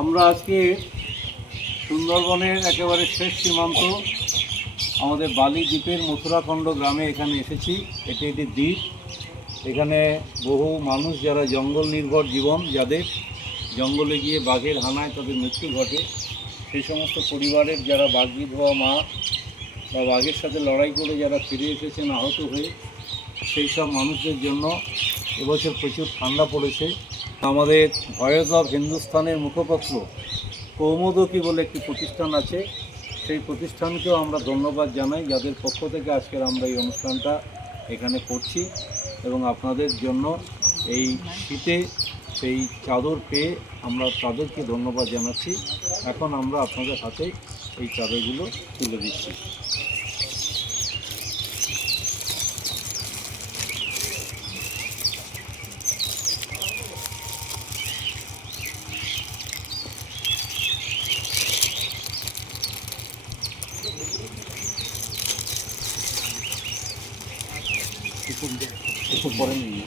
আমরা আজকে সুন্দরবনের একেবারে শেষ সীমান্ত আমাদের বালি দ্বীপের মথুরাখণ্ড গ্রামে এখানে এসেছি। এটি একটি দ্বীপ। এখানে বহু মানুষ যারা জঙ্গল নির্ভর জীবন, যাদের জঙ্গলে গিয়ে বাঘের হানায় তাদের মৃত্যু ঘটে, সেই সমস্ত পরিবারের যারা বাঘ বিধবা মা বা বাঘের সাথে লড়াই করে যারা ফিরে এসেছেন আহত হয়ে, সেই সব মানুষদের জন্য এবছর প্রচুর ঠান্ডা পড়েছে। আমাদের ভয়েস অফ হিন্দুস্তানের মুখপত্র কৌমুদকী বলে একটি প্রতিষ্ঠান আছে, সেই প্রতিষ্ঠানকেও আমরা ধন্যবাদ জানাই, যাদের পক্ষ থেকে আজকের আমরা এই অনুষ্ঠানটা এখানে করছি এবং আপনাদের জন্য এই শীতে সেই চাদর পেয়ে আমরা তাদেরকে ধন্যবাদ জানাচ্ছি। এখন আমরা আপনাদের হাতে এই চাদরগুলো তুলে দিচ্ছি। একটু পরে নিয়ে